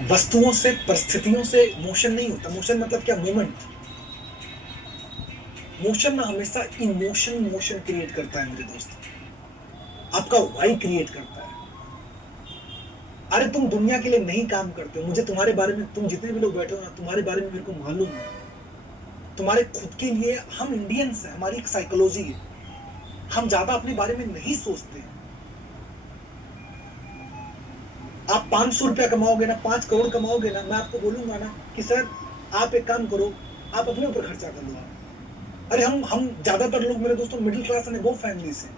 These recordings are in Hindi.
वस्तुओं से, परिस्थितियों से मोशन नहीं होता। मोशन मतलब क्या? मूवमेंट। मोशन ना हमेशा मोशन क्रिएट करता है मेरे दोस्त। आपका वाई क्रिएट करता है। अरे तुम दुनिया के लिए नहीं काम करते हो। मुझे तुम्हारे बारे में, तुम जितने भी लोग बैठे हो ना, तुम्हारे बारे में मेरे को मालूम है। तुम्हारे खुद के लिए, हम इंडियंस हैं, हमारी एक साइकोलॉजी है, हम ज्यादा अपने बारे में नहीं सोचते हैं। आप 500 रुपया कमाओगे ना, 5 करोड़ कमाओगे ना, मैं आपको बोलूंगा ना कि सर आप एक काम करो, आप अपने ऊपर खर्चा कर लो आप। अरे हम ज्यादातर लोग मेरे दोस्तों middle class and above family से,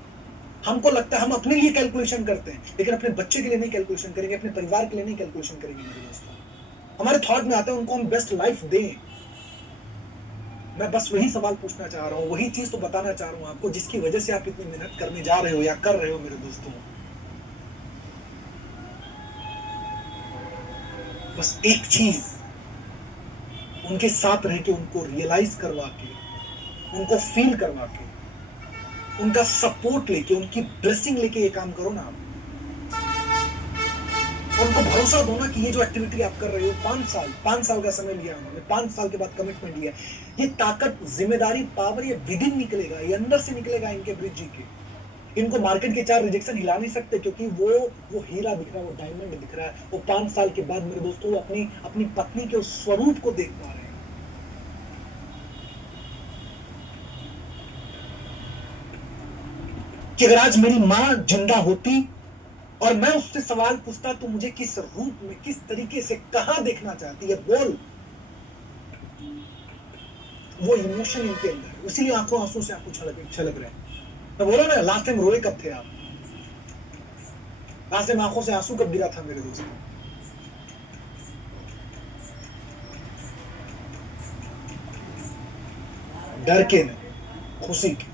हमको लगता है हम अपने लिए कैलकुलेशन करते हैं, लेकिन अपने बच्चे के लिए नहीं कैलकुलेशन करेंगे, अपने परिवार के लिए नहीं कैलकुलेशन करेंगे मेरे दोस्तों। हमारे थॉट में आता है उनको हम बेस्ट लाइफ दें। मैं बस वही सवाल पूछना चाह रहा हूं, वही चीज तो बताना चाह रहा हूं आपको, जिसकी वजह से आप इतनी मेहनत करने जा रहे हो या कर रहे हो मेरे दोस्तों। बस एक चीज, उनके साथ रह के, उनको रियलाइज करवा के, उनको फील करवा के, उनका सपोर्ट लेके, उनकी ब्लेसिंग लेके ये काम करो ना आप। और उनको भरोसा दो ना कि ये जो एक्टिविटी आप कर रहे हो, 5 साल का समय लिया उन्होंने, 5 साल के बाद कमिटमेंट लिया, ये ताकत, जिम्मेदारी, पावर ये विद इन निकलेगा, ये अंदर से निकलेगा इनके ब्रिज जी के। इनको मार्केट के 4 रिजेक्शन हिला नहीं सकते, क्योंकि वो हीरा दिख रहा है, वो डायमंड दिख रहा है। वो 5 साल के बाद मेरे दोस्तों अपनी अपनी पत्नी के उस स्वरूप को देख पा रहे हैं कि अगर आज मेरी मां जिंदा होती और मैं उससे सवाल पूछता तो मुझे किस रूप में, किस तरीके से, कहां देखना चाहती है, बोल। वो इमोशन इनके अंदर है, इसीलिए आंखों आंसू से आपको छलक रहे हैं। मैं बोला ना, लास्ट टाइम रोए कब थे आप? लास्ट टाइम आंखों से आंसू कब गिरा था मेरे दोस्त? डर के नहीं, खुशी के,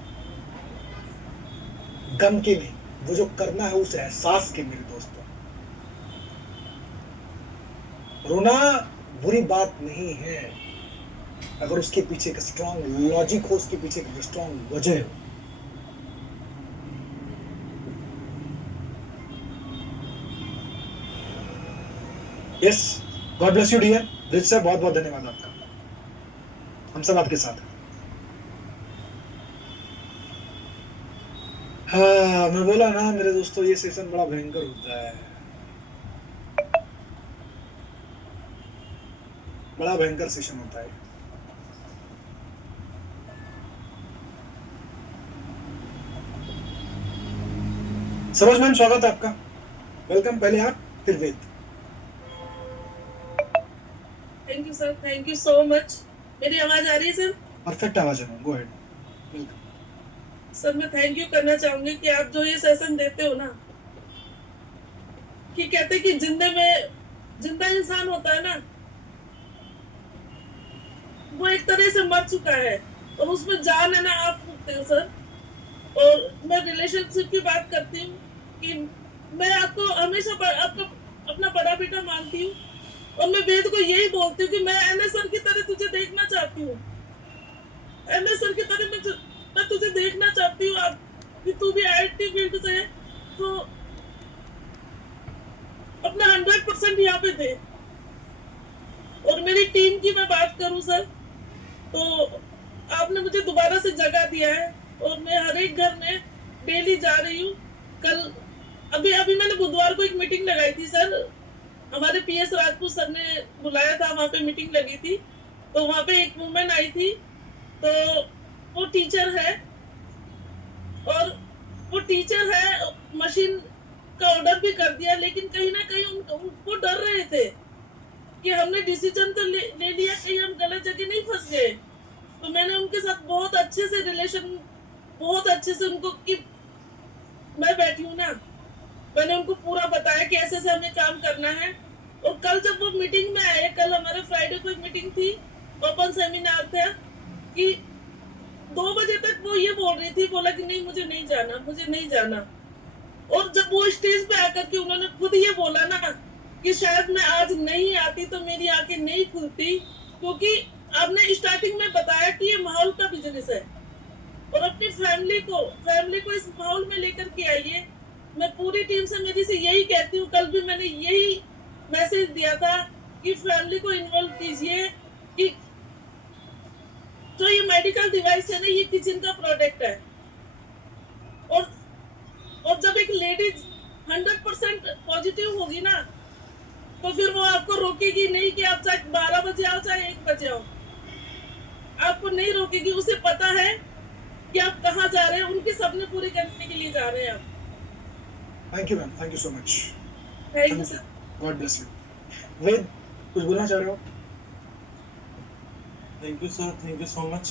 गम के नहीं, वो जो करना है उस एहसास के मेरे दोस्तों। रोना बुरी बात नहीं है, अगर उसके पीछे एक स्ट्रॉन्ग लॉजिक हो, उसके पीछे एक स्ट्रॉन्ग वजह हो। Yes, God bless you dear Brij sir, बहुत बहुत धन्यवाद आपका। हम सब आपके साथ हैं। हाँ, मैं बोला ना मेरे दोस्तों, ये सेशन बड़ा भयंकर होता है, बड़ा भयंकर सेशन होता है। सरोज मैम, स्वागत है आपका, वेलकम। पहले आप, फिर Ved. Thank you sir, thank you so much. मेरी आवाज आ रही है सर? परफेक्ट आवाज है ma'am, go ahead. Welcome sir, मैं थैंक यू करना चाहूंगी कि आप जो ये सेशन देते हो ना, कि कहते कि जिंदा इंसान होता है ना, वो एक तरह से मर चुका है और उसमें जान है ना, आप फूकते हो सर। और मैं रिलेशनशिप की बात करती हूँ कि मैं आपको हमेशा आपको अपना बड़ा बेटा मानती हूँ, और मैं वेद को यही बोलती हूँ कि मैं एनएस सर की तरह तुझे देखना चाहती हूँ। एनएस सर की तरह मैं तुझे देखना चाहती हूँ। आप कि तू भी आईटी फील्ड से है, तो अपना 100% यहाँ पे दे। और मेरी टीम की मैं बात करूँ सर, तो आपने मुझे दोबारा से जगह दिया है और मैं हर एक घर में डेली जा रही हूँ। कल अभी मैंने बुधवार को एक मीटिंग लगाई थी सर, हमारे पीएस राजपूत सर ने बुलाया था, वहां पे मीटिंग लगी थी। तो वहां पे एक वुमेन आई थी, तो वो टीचर है, और वो टीचर है, मशीन का ऑर्डर भी कर दिया, लेकिन कहीं ना कहीं वो डर रहे थे कि हमने डिसीजन तो ले लिया, कहीं हम गलत जगह नहीं फंस गए। तो मैंने उनके साथ बहुत अच्छे से रिलेशन, बहुत अच्छे से उनको, कि मैं बैठी हूँ ना, मैंने उनको पूरा बताया कि ऐसे से हमें काम करना है। और कल जब वो मीटिंग में आए, कल हमारे फ्राइडे को एक मीटिंग थी, ओपन सेमिनार था, कि 2 बजे तक वो ये बोल रही थी, बोला कि नहीं मुझे नहीं जाना, मुझे नहीं जाना। और जब वो स्टेज पे आकर के उन्होंने खुद ये बोला ना कि शायद मैं आज नहीं आती तो मेरी आंखें नहीं खुलती, क्योंकि आपने स्टार्टिंग में बताया कि ये माहौल का बिजनेस है, और अपनी फैमिली को इस माहौल में लेकर के आइए। मैं पूरी टीम से, मेरी से यही कहती हूँ, कल भी मैंने यही मैसेज दिया था उनकी फैमिली को इन्वॉल्व कीजिए कि जो ये मेडिकल डिवाइस है ना, ये किचन का प्रोडक्ट है। और और जब एक लेडीज 100% पॉजिटिव होगी ना, तो फिर वो आपको रोकेगी नहीं कि आप चाहे 12 बजे आओ चाहे 1 बजे आओ, आपको नहीं रोकेगी। उसे पता है कि आप कहाँ जा रहे हैं, उनके सपने पूरे करने के लिए जा रहे हैं आप। Thank you ma'am, thank you so much, thank you sir. God bless you. Ved, कुछ बोलना चाह रहे हो? Thank you sir, thank you so much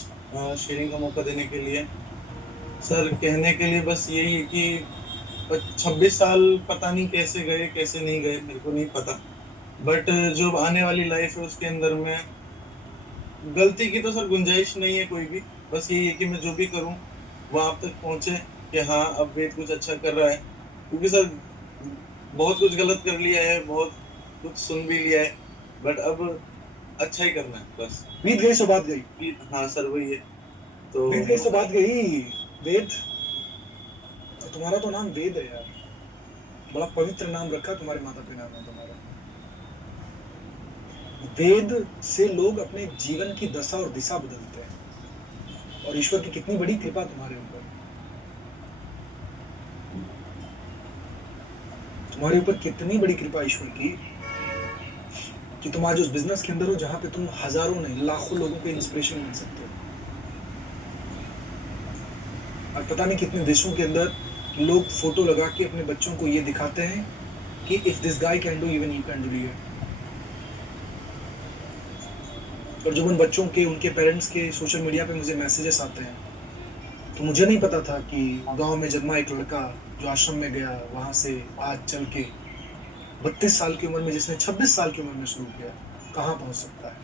sharing का मौका देने के लिए। सर कहने के लिए बस यही है कि 26 साल पता नहीं कैसे गए कैसे नहीं गए, मेरे को नहीं पता, बट जो आने वाली लाइफ है उसके अंदर में गलती की तो सर गुंजाइश नहीं है कोई भी। बस यही है कि मैं जो भी करूं वो आप तक पहुंचे कि हाँ अब वेद कुछ अच्छा कर रहा है, क्योंकि सर बहुत कुछ गलत कर लिया है, बहुत कुछ सुन भी लिया है, बट अब अच्छा ही करना है बस। बीत गई सो बात गई। हाँ सर वही है। तो बीत गई सो बात गई। वेद, तुम्हारा तो नाम वेद है यार, बड़ा पवित्र नाम रखा तुम्हारे माता पिता ने तुम्हारा। वेद से लोग अपने जीवन की दशा और दिशा बदलते हैं, और ईश्वर की कितनी बड़ी कृपा तुम्हारे ऊपर। तुम्हारे ऊपर कितनी बड़ी कृपा ईश्वर की कि तुम आज उस बिजनेस के अंदर हो जहां पे तुम हजारों नहीं लाखों लोगों के इंस्पिरेशन बन सकते हो। और पता नहीं कितने देशों के अंदर लोग फोटो लगा के अपने बच्चों को ये दिखाते हैं कि if this guy can do even you can do it. और जब उन बच्चों के, उनके पेरेंट्स के सोशल मीडिया पे मुझे मैसेजेस आते हैं, तो मुझे नहीं पता था कि गांव में जन्मा एक लड़का जो आश्रम में गया, वहां से आज चल के 32 साल की उम्र में, जिसने 26 साल की उम्र में शुरू किया, कहां पहुंच सकता है।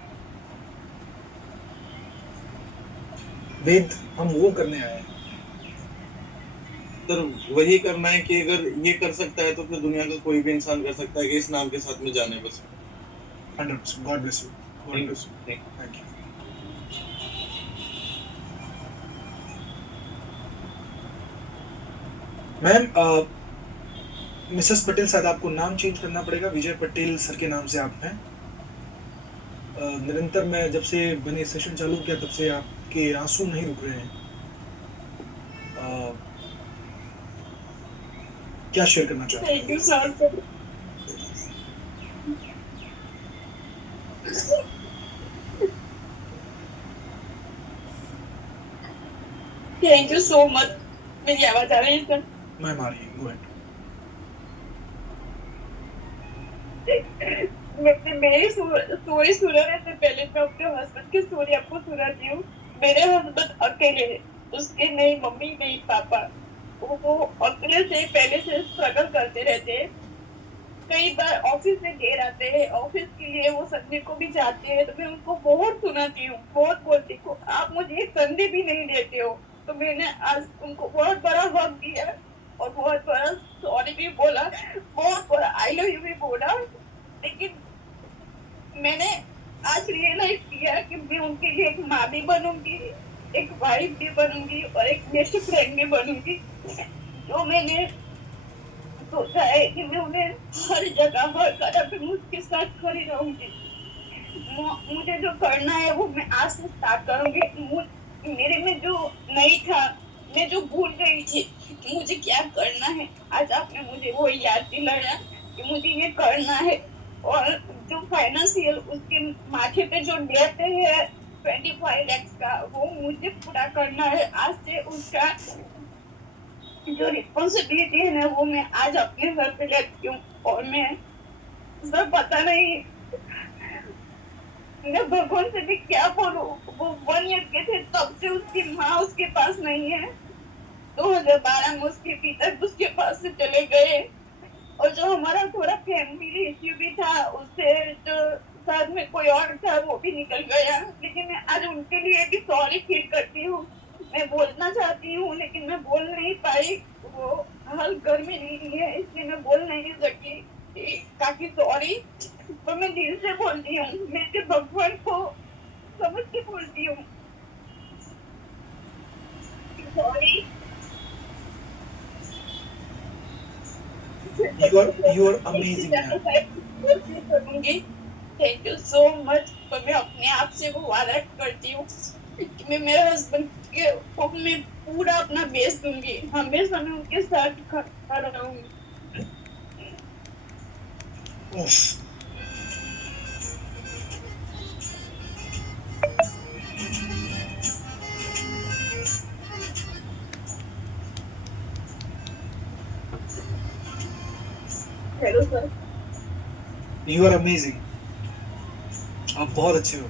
वेद, हम वो करने आए हैं सर, वही करना है कि अगर ये कर सकता है तो फिर दुनिया का कोई भी इंसान कर सकता है कि इस नाम के साथ में जाने बस। 100%। God bless you, God bless you, Thank thank you. Ma'am, Mrs Patel, शायद आपको नाम चेंज करना पड़ेगा, विजय पटेल सर के नाम से आप हैं। निरंतर मैं जब से मैंने सेशन चालू किया तब से आपके आंसू नहीं रुक रहे हैं। क्या शेयर करना चाहते हैं? Thank you sir. Thank you so much. मेरी आवाज आ रही है सर? मैम आ रही है, गो अहेड। मेरी स्टोरी सुनाने से पहले मैं अपने हस्बैंड की स्टोरी आपको सुनाती हूँ। मेरे हस्बैंड अकेले, उसके नहीं मम्मी नहीं पापा, वो अकेले से पहले से स्ट्रगल करते रहते हैं। कई बार ऑफिस में देर आते हैं, ऑफिस के लिए वो संडे को भी जाते हैं, तो मैं उनको बहुत सुनाती हूँ, बहुत बोलती हूँ आप मुझे एक संडे भी नहीं देते हो। तो मैंने आज उनको बहुत बड़ा हक दिया और बहुत बड़ा सॉरी भी बोला, बहुत बड़ा आई लव यू भी बोला। लेकिन मैंने आज रियलाइज किया कि मैं उनके लिए एक माँ भी बनूंगी, एक वाइफ भी बनूंगी और एक बेस्ट फ्रेंड भी बनूंगी। जो मैंने सोचा है कि मैं उन्हें हर जगह हर कदम पे मुझके साथ खड़ी रहूंगी। मुझे जो करना है वो मैं आज से स्टार्ट करूंगी। मेरे में जो नहीं था, मैं जो भूल गई थी मुझे क्या करना है, आज आपने मुझे वो याद दिलाया कि मुझे ये करना है। और जो फाइनेंशियल उसके माथे पे जो डेट है 25 लाख का, वो मुझे पूरा करना है। आज से उसका जो रिस्पॉन्सिबिलिटी है ना, वो मैं आज अपने घर पे लेती हूँ। और मैं सर पता नहीं मैं भगवान से भी क्या बोलूं। वो 1 ईयर के थे तब से उसकी माँ उसके पास नहीं है। 2012 में उसके पिता उसके पास से चले गए। और जो हमारा थोड़ा फैमिली इश्यू भी था, उससे जो साथ में कोई और था वो भी निकल गया। लेकिन मैं आज उनके लिए भी सॉरी फील करती हूँ। मैं बोलना चाहती हूँ लेकिन मैं बोल नहीं पाई, वो हाल घर में नहीं है इसलिए मैं बोल नहीं सकी। काफी सॉरी, पर मैं दिल से बोलती हूँ, मैं भगवान को समझ के बोलती हूँ। Sorry. You are amazing, man. Thank you so much. तो मैं अपने आप से वो वादा करती हूँ कि मैं मेरे हस्बैंड के को मैं पूरा अपना बेस्ट दूंगी, हमेशा मैं उनके साथ खड़ा रहूंगी। उफ, hello sir. You are amazing. आप बहुत अच्छे हो।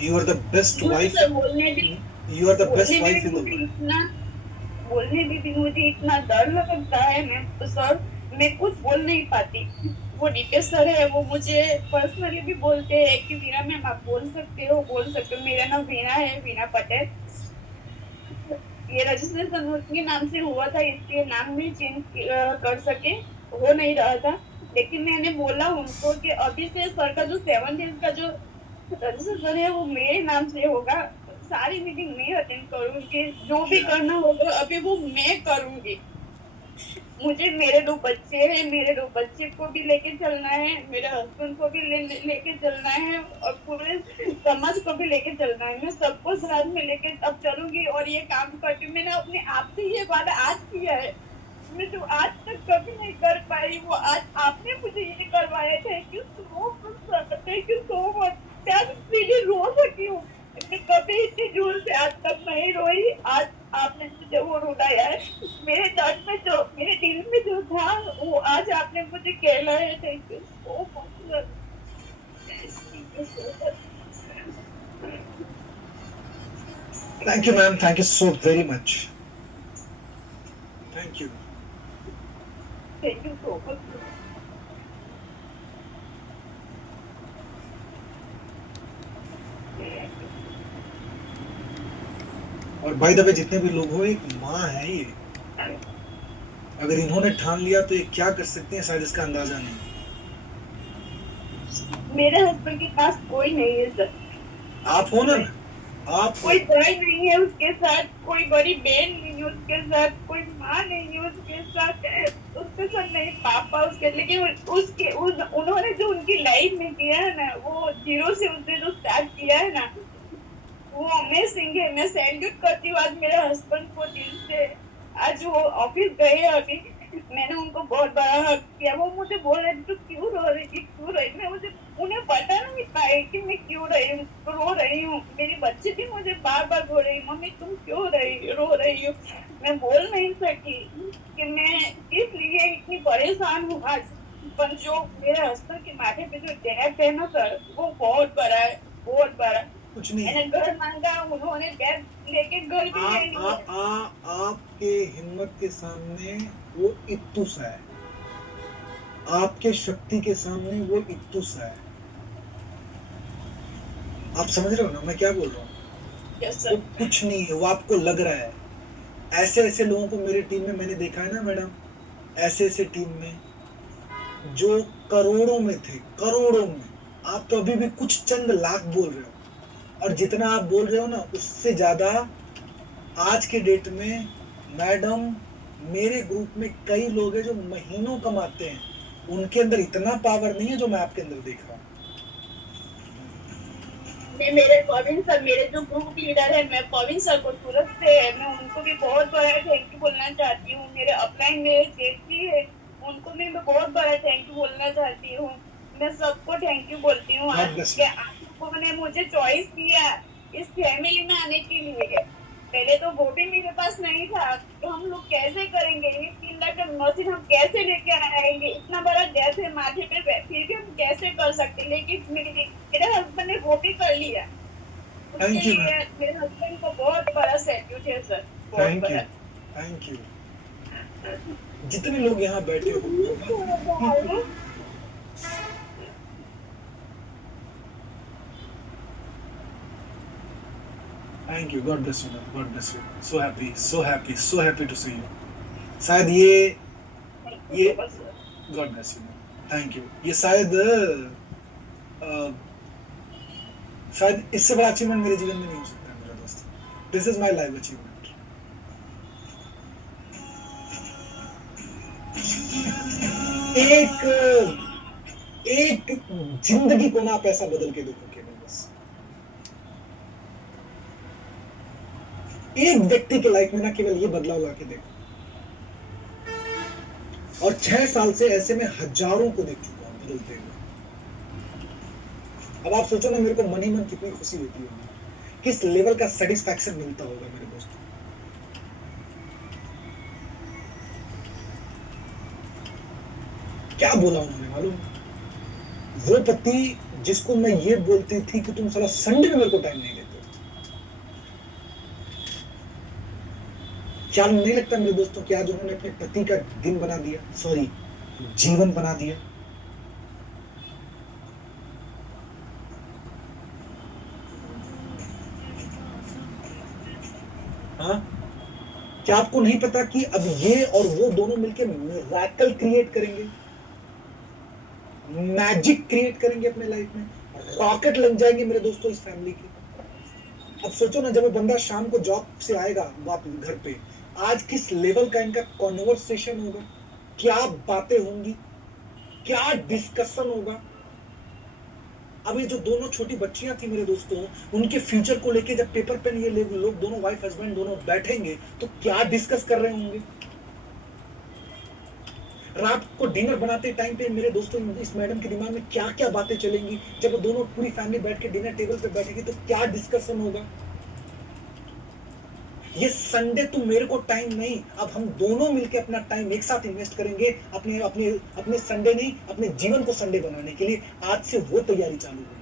You are the best wife. Sir बोलने भी यू आर द बेस्ट बोलने में वाइफ भी इन द मुझे वर्ल्ड। इतना बोलने में भी मुझे इतना डर लगता है, मैं तो सर मैं कुछ बोल नहीं पाती। वो रितेश सर है, वो मुझे पर्सनली भी बोलते हैं कि वीना मैम आप बोल सकते हो। मेरा नाम वीना है, वीना पटेल। ये रजिस्ट्रेशन उनके नाम से हुआ था, इसके नाम में चेंज कर सके, हो नहीं रहा था। लेकिन मैंने बोला उनको कि अभी से सर का जो 7 डेज का जो रजिस्ट्रेशन है वो मेरे नाम से होगा। सारी मीटिंग मैं अटेंड करूंगी, जो भी करना होगा अभी वो मैं करूंगी। मुझे मेरे 2 बच्चे हैं, मेरे 2 बच्चे को भी लेके चलना है, मेरे हस्बैंड को भी लेके चलना है और पूरे समाज को भी लेके चलना है। मैं सबको साथ में लेके अब चलूंगी और ये काम करके मैंने अपने आप से ये वादा आज किया है। मैं जो आज तक कभी नहीं कर पाई वो आज आपने मुझे ये करवाया। Thank you so much sir, thank you so much. मैं आज सीधे रो सकी हूँ, मैं कभी इतनी जोर से आज तक नहीं रोई। आज आपने मुझे वो रुलाया है। मेरे दर्द में जो मेरे दिल में जो था वो आज आपने मुझे कहला है। Thank you so much sir. Thank you ma'am, thank you so very much. Thank you. Thank you so much. और बाय द वे जितने भी लोग हो, एक माँ है ये। अगर इन्होंने ठान लिया तो ये क्या कर सकती हैं शायद इसका अंदाजा नहीं। मेरे हस्बैंड के पास कोई नहीं है सर। आप हो ना, आप कोई भाई नहीं है उसके साथ, कोई बड़ी बहन नहीं है उसके साथ, कोई माँ नहीं है उसके साथ, उसके साथ नहीं पापा उसके। लेकिन उन्होंने जो उनकी लाइफ में किया है ना, वो जीरो से उसने जो स्टार्ट किया है ना, वो अमेजिंग है। मैं सैल्यूट करती हूँ आज मेरे हस्बैंड को दिल से। आज वो ऑफिस गए हैं अभी, मैंने उनको बहुत बड़ा हक किया। वो मुझे बोल रहे तू क्यों रो रही। मैं मुझे उन्हें बता नहीं पाई कि मैं क्यों रो रही हूँ। मेरी बच्ची भी मुझे बार बार बोल रही मम्मी तुम क्यों रो रही हो। मैं बोल नहीं सकी कि मैं किस लिए इतनी परेशान हूँ आज। पर जो मेरे हस्बैंड के माथे पे जो डेट है ना सर, वो बहुत बड़ा है, बहुत बड़ा। कुछ नहीं। मैंने घर मांगा, उन्होंने डेट लेके घर भी ले लिया। आपके हिम्मत के सामने वो इत्तू सा है, आपके शक्ति के सामने वो इत्तू सा है। आप समझ रहे हो ना मैं क्या बोल रहा हूँ? यस वो सर। कुछ नहीं है, वो आपको लग रहा है। ऐसे ऐसे लोगों को मेरी टीम में मैंने देखा है ना मैडम, ऐसे ऐसे टीम में जो करोड़ों में थे, करोड़ों में। आप तो अभी भी कुछ चंद लाख बोल रहे हो, और जितना आप बोल रहे हो ना उससे ज्यादा आज के डेट में मैडम मेरे ग्रुप में कई लोग हैं जो महीनों कमाते हैं, उनके अंदर इतना पावर नहीं है जो मैं आपके अंदर देख रहा हूँ। मेरे पवन सर, मेरे जो ग्रुप लीडर है, मैं पवन सर को सूरत से है, मैं उनको भी बहुत बड़ा थैंक यू बोलना चाहती हूँ। मेरे अपलाइन मेरे जेठ जी है, उनको भी मैं बहुत बड़ा थैंक यू बोलना चाहती हूँ। मैं सबको थैंक यू बोलती हूँ God bless कि you. आप लोगों ने मुझे चॉइस किया इस फैमिली में आने के लिए। पहले तो वो भी मेरे पास नहीं था, तो हम लोग कैसे करेंगे ये 3 लाख का मशीन हम कैसे लेके आएंगे। इतना बड़ा डेथ है माथे पे, फिर भी हम कैसे कर सकते। लेकिन मेरे हस्बैंड ने वो भी कर लिया। उसके Thank you, लिए मेरे हस्बैंड को बहुत बड़ा सैल्यूट है सर, बहुत थैंक यू, बड़ा। Thank you. जितने लोग यहाँ बैठे हो, thank you, God bless you, God bless you. So happy, so happy, so happy to see you. शायद ये God bless you, thank you. ये शायद इससे बड़ा अचीवमेंट मेरे जीवन में नहीं हो सकता मेरा दोस्त। This is my life achievement. एक जिंदगी को ना आप ऐसा बदल के देखो केवल बस एक व्यक्ति के लाइफ में ना केवल ये बदलाव लाके देखो। और 6 साल से ऐसे में हजारों को देख चुका हूं बदलते हुए। अब आप सोचो ना मेरे को मन ही मन कितनी खुशी होती होगी, किस लेवल का सेटिस्फैक्शन मिलता होगा मेरे दोस्तों। क्या बोला उन्होंने मालूम? वो पति जिसको मैं ये बोलती थी कि तुम साला संडे में मेरे को टाइम नहीं देते, क्या नहीं लगता मेरे दोस्तों कि आज उन्होंने अपने पति का दिन बना दिया, सॉरी जीवन बना दिया। हाँ, क्या आपको नहीं पता कि अब ये और वो दोनों मिलकर मिरेकल क्रिएट करेंगे, मैजिक क्रिएट करेंगे अपने लाइफ में, रॉकेट लग जाएंगे मेरे दोस्तों इस फैमिली की। अब सोचो ना जब वो बंदा शाम को जॉब से आएगा वापस घर पे, आज किस लेवल का इनका कॉन्वर्सेशन होगा, क्या बातें होंगी, क्या डिस्कशन होगा। अब ये जो दोनों छोटी बच्चियां थी मेरे दोस्तों, उनके फ्यूचर को लेके जब पेपर पेन ये लोग दोनों वाइफ हस्बैंड दोनों बैठेंगे तो क्या डिस्कस कर रहे होंगे। रात को डिनर बनाते टाइम पे मेरे दोस्तों इस मैडम के दिमाग में क्या क्या बातें चलेंगी। जब वो दोनों पूरी फैमिली बैठ के डिनर टेबल पे बैठेगी तो क्या डिस्कशन होगा। ये संडे तुम मेरे को टाइम नहीं, अब हम दोनों मिलके अपना टाइम एक साथ इन्वेस्ट करेंगे अपने अपने अपने संडे नहीं, अपने जीवन को संडे बनाने के लिए। आज से वो तैयारी चालू होगी।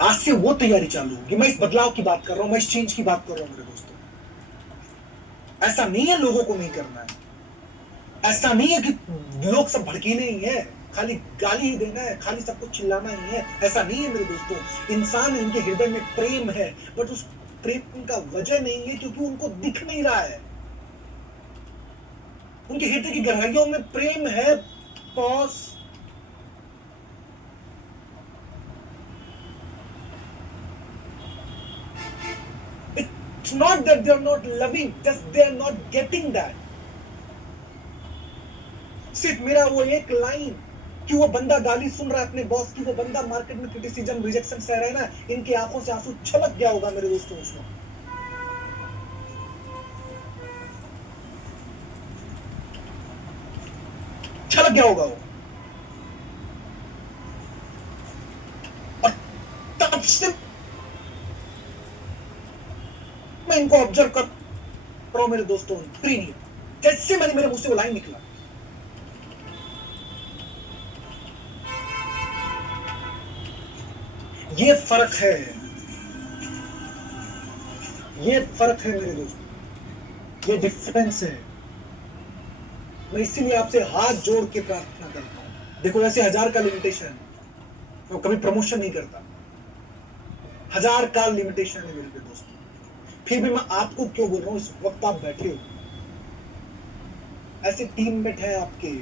आज से वो तैयारी चालू होगी। मैं इस बदलाव की बात कर रहा हूं, मैं इस चेंज की बात कर रहा हूं मेरे दोस्तों। ऐसा नहीं है लोगों को नहीं करना है, ऐसा नहीं है कि लोग सब भड़कीले ही है, खाली गाली ही देना है, खाली सबको चिल्लाना ही है, ऐसा नहीं है मेरे दोस्तों। इंसान है, उनके हृदय में प्रेम है, बट उस प्रेम का वजह नहीं है क्योंकि उनको दिख नहीं रहा है। उनके हृदय की गहराइयों में प्रेम है। Pause. It's not that they are not loving, just they are not getting that. सिर्फ मेरा वो एक लाइन कि वो बंदा गाली सुन रहा है अपने बॉस की, वो बंदा मार्केट में क्रिटिसिज्म रिजेक्शन सह रहा है ना, इनकी आंखों से आंसू छलक गया होगा मेरे दोस्तों उसमें। छलक गया होगा वो। और तब से मैं इनको ऑब्जर्व कर रहा हूं मेरे दोस्तों। प्रीमियम जैसे मैंने मेरे मुंह से वो लाइन निकला, ये फर्क है, ये फर्क है मेरे दोस्तों, ये डिफरेंस है। मैं इसीलिए आपसे हाथ जोड़ के प्रार्थना करता हूं। देखो ऐसे 1000 का लिमिटेशन, मैं कभी प्रमोशन नहीं करता, 1000 का लिमिटेशन है मेरे दोस्तों। फिर भी मैं आपको क्यों बोल रहा हूं, इस वक्त आप बैठे हो, ऐसे टीममेट हैं आपके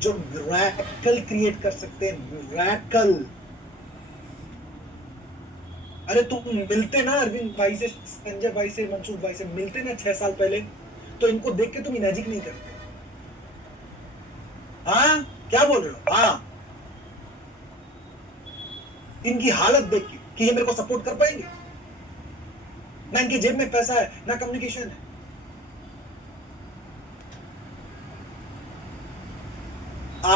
जो मिरेकल क्रिएट कर सकते हैं, मिरेकल। अरे तुम मिलते ना अरविंद भाई से, संजय भाई से, मंसूर भाई से मिलते ना 6 साल पहले, तो इनको देख के तुम इमेजिन नहीं करते। हाँ क्या बोल रहे हो? हाँ, इनकी हालत देख के कि ये मेरे को सपोर्ट कर पाएंगे, ना इनकी जेब में पैसा है, ना कम्युनिकेशन है।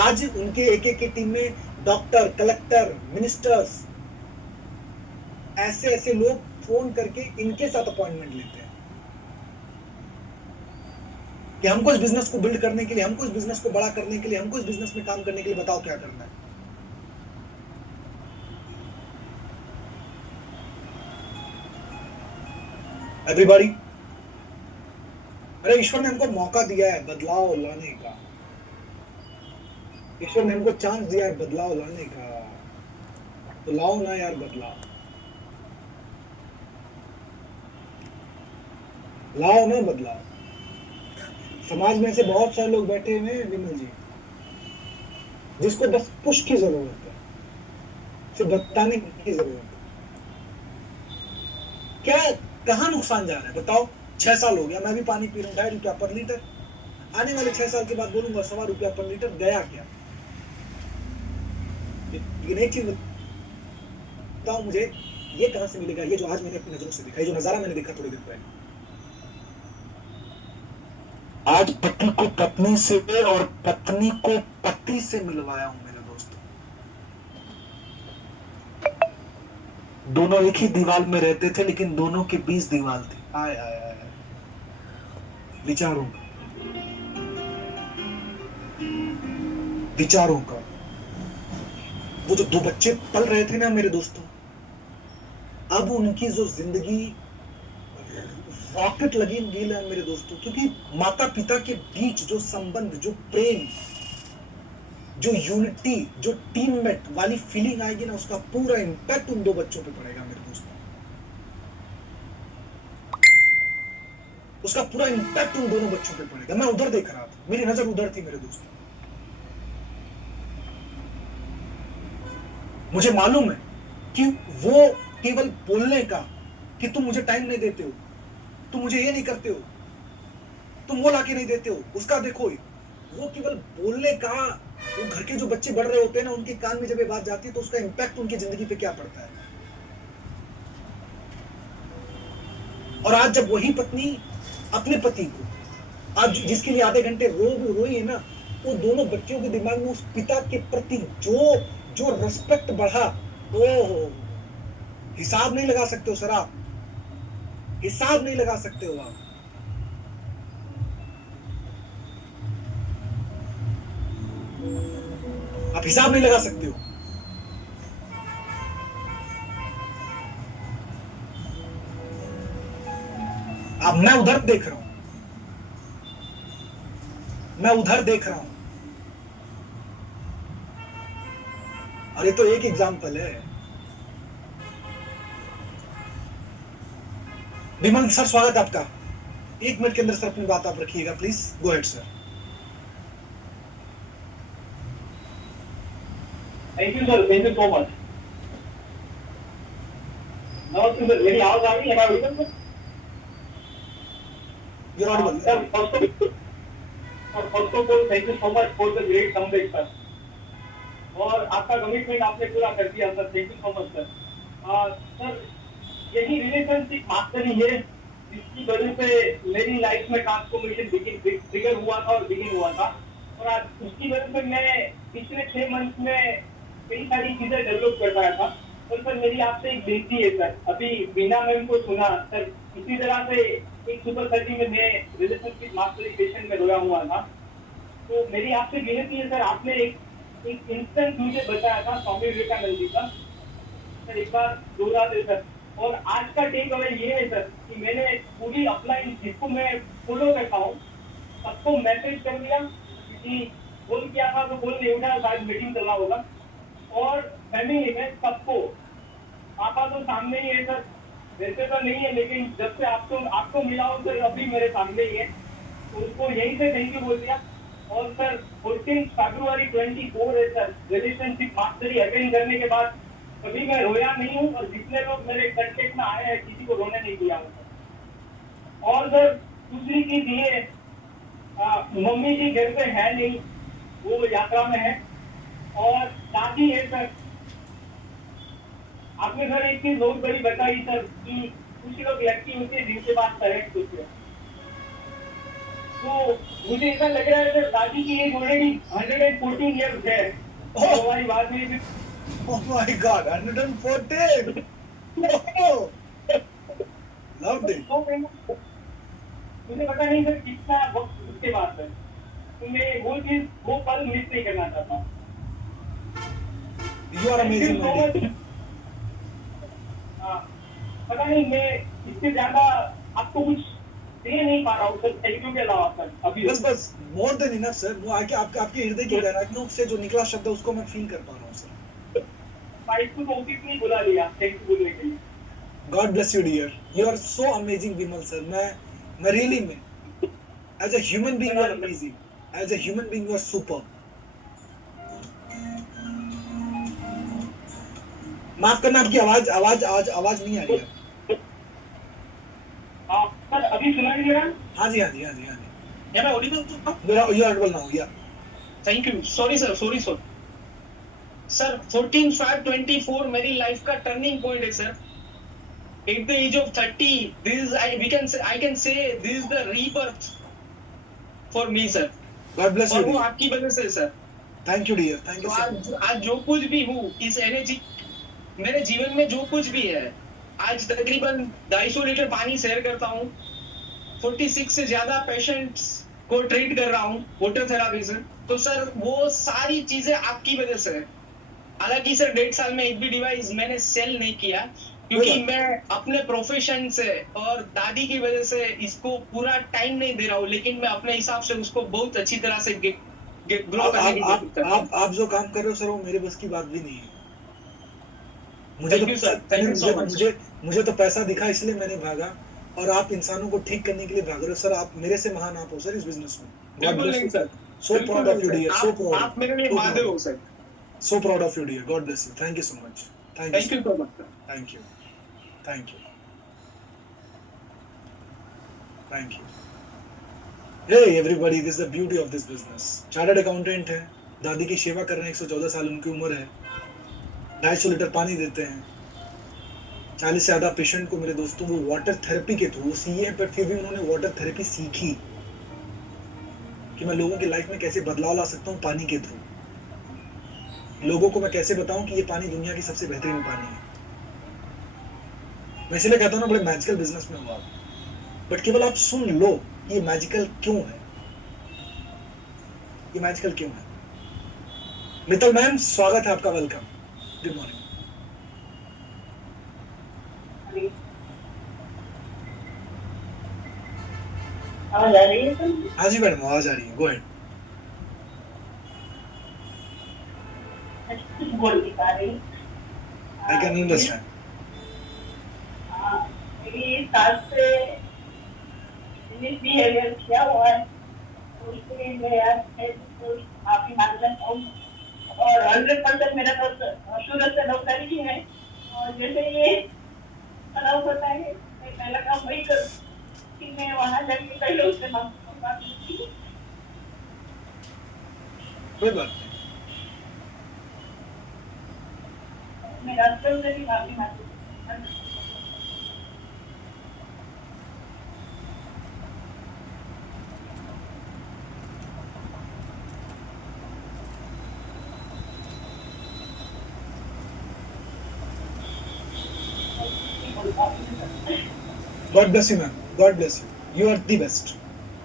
आज उनके एक एक की टीम में डॉक्टर, कलेक्टर, मिनिस्टर्स, ऐसे ऐसे लोग फोन करके इनके साथ अपॉइंटमेंट लेते हैं कि हमको इस बिजनेस को बिल्ड करने के लिए, हमको इस बिजनेस को बड़ा करने के लिए, हमको इस बिजनेस में काम करने के लिए बताओ क्या करना है। एवरीबॉडी, अरे ईश्वर ने हमको मौका दिया है बदलाव लाने का, ईश्वर ने हमको चांस दिया है बदलाव लाने का, तो लाओ ना यार बदलाव, लाओ ना बदलाव। समाज में से बहुत सारे लोग बैठे हुए हैं विमल जी, जिसको बस पुश की जरूरत है, सिर्फ बताने की जरूरत है। क्या कहां नुकसान जा रहा है बताओ? 6 साल हो गया, मैं भी पानी पी रहा हूँ 2.5 रुपया पर लीटर। आने वाले 6 साल के बाद बोलूंगा 1.25 रुपया पर लीटर, गया क्या? लेकिन एक चीज बताओ मुझे, ये कहां से मिलेगा? ये जो आज मैंने अपनी नजरों से देखा, ये जो नजारा मैंने देखा थोड़ी देर पहले, आज पति को पत्नी से और पत्नी को पति से मिलवाया हूं मेरे दोस्तों। दोनों एक ही दीवार में रहते थे, लेकिन दोनों के बीच दीवार थी। आय आय आय, विचारों का वो जो 2 बच्चे पल रहे थे ना मेरे दोस्तों, अब उनकी जो जिंदगी रॉकेट लगी गई है मेरे दोस्तों। क्योंकि माता पिता के बीच जो संबंध, जो प्रेम, जो यूनिटी, जो टीममेट वाली फीलिंग आएगी ना, उसका पूरा इंपैक्ट उन 2 बच्चों पे पड़ेगा मेरे दोस्तों। उसका पूरा इंपैक्ट उन दोनों बच्चों पे पड़ेगा। मैं उधर देख रहा था, मेरी नजर उधर थी मेरे दोस्तों। मुझे मालूम है कि वो केवल बोलने का, कि तुम मुझे टाइम नहीं देते हो, तुम मुझे ये नहीं करते हो, तुम वो लाके नहीं देते हो, उसका देखो, वो केवल बोलने का, वो घर के जो बच्चे बढ़ रहे होते हैं ना, उनके कान में जब ये बात जाती है तो उसका इंपैक्ट उनकी जिंदगी पे क्या पड़ता है। और आज जब वही पत्नी अपने पति को, आज जिसके लिए आधे घंटे रोई है ना, वो दोनों बच्चों के दिमाग में उस पिता के प्रति जो रेस्पेक्ट बढ़ा, ओहो, हिसाब नहीं लगा सकते हो सर, आप हिसाब नहीं लगा सकते हो आप हिसाब नहीं लगा सकते हो। अब मैं उधर देख रहा हूं, और ये तो एक एग्जाम्पल है। विमल सर, स्वागत है आपका। 1 मिनट के अंदर सर अपनी बात आप रखिएगा please, go head sir. Thank you sir, thank you so much. नमस्ते सर, मेरी आवाज आ रही है? You're audible. Sir, first of all, thank you so much for the great comeback, sir. और आपका कमिटमेंट आपने पूरा कर दिया sir, thank you so much sir. Sir, यही रिलेशनशिप मास्टरी है जिसकी वजह से मेरी लाइफ में ट्रांसफॉर्मेशन ट्रिगर हुआ था और बिगिन हुआ था। और आज उसकी वजह से मैं पिछले 6 मंथ में कई सारी चीजें डेवलप कर पाया था। तो सर, मेरी आपसे एक बेनती है सर, अभी बिना मैम को सुना सर, इसी तरह से एक सुपर 30 में मैं रिलेशनशिप मास्टरी सेशन में रोया हुआ था। तो मेरी आपसे विनती है सर, आपने एक इंस्टेंस मुझे बताया था स्वामी विवेकानंद जी का, सर एक बार दोहरा दे सर। और आज का टेक अवे ये है सर कि मैंने पूरी अपलाइन जिसको मैं फॉलो करता हूँ सबको मैसेज कर दिया, क्योंकि बोल किया था तो बोल नहीं उठा, शायद मीटिंग चल रहा होगा। और फैमिली में सबको, पापा तो सामने ही है सर, वैसे तो नहीं है, लेकिन जब से आपको मिला हो सर, अभी मेरे सामने ही है, तो उसको यही से थैंक यू बोल दिया। और सर 14 फरवरी 24 है सर, रिलेशनशिप मास्टरी अटेंड करने के बाद कभी मैं रोया नहीं हूँ, और जितने लोग मेरे कंटेक्ट में आए हैं किसी को रोने नहीं दिया सर। और सर दूसरी चीज ये, मम्मी जी घर पे है नहीं, वो यात्रा में है, और दादी है सर। आपने सर एक चीज बहुत बड़ी बताई सर कि कुछ लोग लड़की होती है जिनके पास करेक्ट होते हैं, तो मुझे ऐसा लग रहा है सर दादी की एज ऑलरेडी 114 ईयर्स है। हमारी बात नहीं। Oh my God, 114! Oh, loved it. मुझे पता नहीं सर कितना वक्त उसके बाद है, तो मैं वो चीज, वो पल मिस नहीं करना चाहता हूँ। You are amazing, my dear. पता नहीं मैं इससे ज्यादा आपको कुछ दे नहीं पा रहा हूँ सर, थैंक यू के अलावा सर। अभी बस मोर देन इनफ सर, वो आके आपके हृदय की गहराइयों से जो निकला शब्द है उसको मैं फील कर पा रहा हूँ सर। इसको तो उचित नहीं बुला लिया थैंक यू बोलने के लिए। God bless you, dear. You are so amazing, Vimal sir. मैं really में, as a human being you are amazing. As a human being you are super. माफ करना, आपकी आवाज नहीं आ रही है। सर अभी जी सुनाई दे रहा है? हाँ जी हाँ जी हाँ जी हाँ जी Am I audible now? मेरा यू ऑडिबल नाउ या Thank you. Sorry sir, sorry sir. Sir 14/5/24 मेरी लाइफ का टर्निंग पॉइंट है sir. At the age of 30, I can say this is the rebirth for me sir. God bless और यू वो डियर आपकी वजह से sir. Thank you dear thank तो यू सो मच आज जो कुछ भी हूँ इस एनर्जी मेरे जीवन में जो कुछ भी है, आज तकरीबन 250 लीटर पानी शेयर करता हूँ. 46 से ज्यादा पेशेंट्स को ट्रीट कर रहा हूँ वाटर थेरापी से. तो सर वो सारी चीजें आपकी वजह से है. हालांकि सर 1.5 साल में एक भी डिवाइस मैंने सेल नहीं किया, क्योंकि मैं अपने प्रोफेशन से और दादी की वजह से इसको पूरा टाइम नहीं दे रहा हूँ, लेकिन मैं अपने हिसाब से उसको बहुत अच्छी तरह से ग्रो करने की कोशिश कर रहा हूँ. आप जो काम कर रहे हो सर वो मेरे बस की बात भी नहीं है. Thank you, sir. Thank you so much. मुझे तो पैसा दिखा इसलिए मैंने भागा, और आप इंसानों को ठीक करने के लिए भाग रहे हो सर. आप मेरे से महान आप हो सर इस बिजनेस में. बिल्कुल नहीं sir. So proud of you dear, so proud. आप मेरे लिए महादेव हो sir. So proud of you, dear. God bless you. Thank you so much. Thank you so much sir. Thank you. Thank you. Thank you. Hey everybody, this is the beauty of this business. Chartered accountant है, दादी की सेवा कर रहे हैं, 114 साल उनकी उम्र है, 250 लीटर पानी देते हैं, 40 से ज़्यादा पेशेंट को मेरे दोस्तों वो वाटर थेरेपी के थ्रू, वो सीए हैं पर फिर भी उन्होंने वाटर थेरेपी सीखी कि मैं लोगों की लाइफ में कैसे बदलाव ला सकता हूँ पानी के थ्रू. लोगों को मैं कैसे बताऊं कि ये पानी दुनिया की सबसे बेहतरीन पानी है. मैं इसलिए कहता हूं ना बड़े मैजिकल बिजनेस में हो आप, बट केवल आप सुन लो ये मैजिकल क्यों है, ये मैजिकल क्यों है. मित्तल मैम स्वागत है आपका, वेलकम, गुड मॉर्निंग. आवाज आ रही है सर? हाँ जी मैडम आवाज आ रही है, गो अहेड. बोल नहीं पा रही. I can understand. मेरी सास से मिसबिहेवियर किया हुआ है, तो उसके लिए मैं आज माफी मांगना चाहूँ. और 100% मेरा तो सूरत से नौकरी ही है, और जैसे ये तनाव होता है मैं पहला काम वही करूँ कि मैं वहाँ जाके पहले उससे माफी मांगती हूँ. कोई बात नहीं. मेरा हस्बैंड से भी माफी मांगती हूँ. God bless you ma'am, god bless you. You are the best,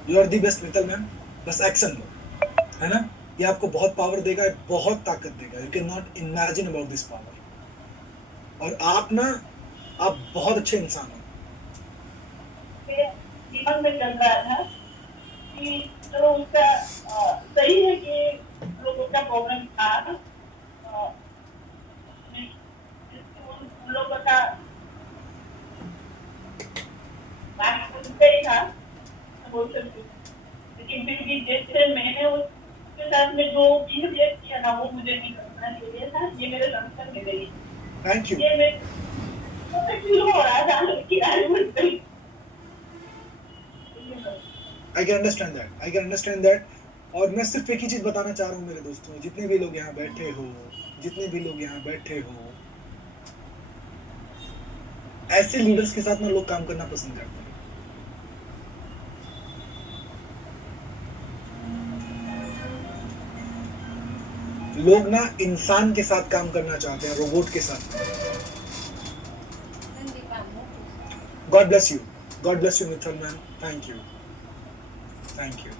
you are the best Mittal ma'am. बस एक्शन लो, है ना. ये आपको बहुत पावर देगा, बहुत ताकत देगा. You can not imagine about this power. और आप ना, आप बहुत अच्छे इंसान हो. मेरे दिमाग में चल रहा था कि चलो उसका सही है कि लोगों का प्रॉब्लम था, उन लोगों का उनका ही था बोल सकती हूँ. लेकिन फिर भी जैसे मैंने उसके साथ में जो बिहेवियर किया ना वो मुझे नहीं करना चाहिए था. ये मेरे संस्कार में गई. Thank you. ये मैं फील हो रहा था कि I would be. I can understand that, I can understand that. और मैं सिर्फ एक ही चीज़ बताना चाह रहा हूँ मेरे दोस्तों, जितने भी लोग यहाँ बैठे हो, जितने भी लोग यहाँ बैठे हो, ऐसे लीडर्स के साथ में लोग काम करना पसंद करते हैं. लोग ना इंसान के साथ काम करना चाहते हैं, रोबोट के साथ. God bless you Mittal ma'am. Thank you, thank you.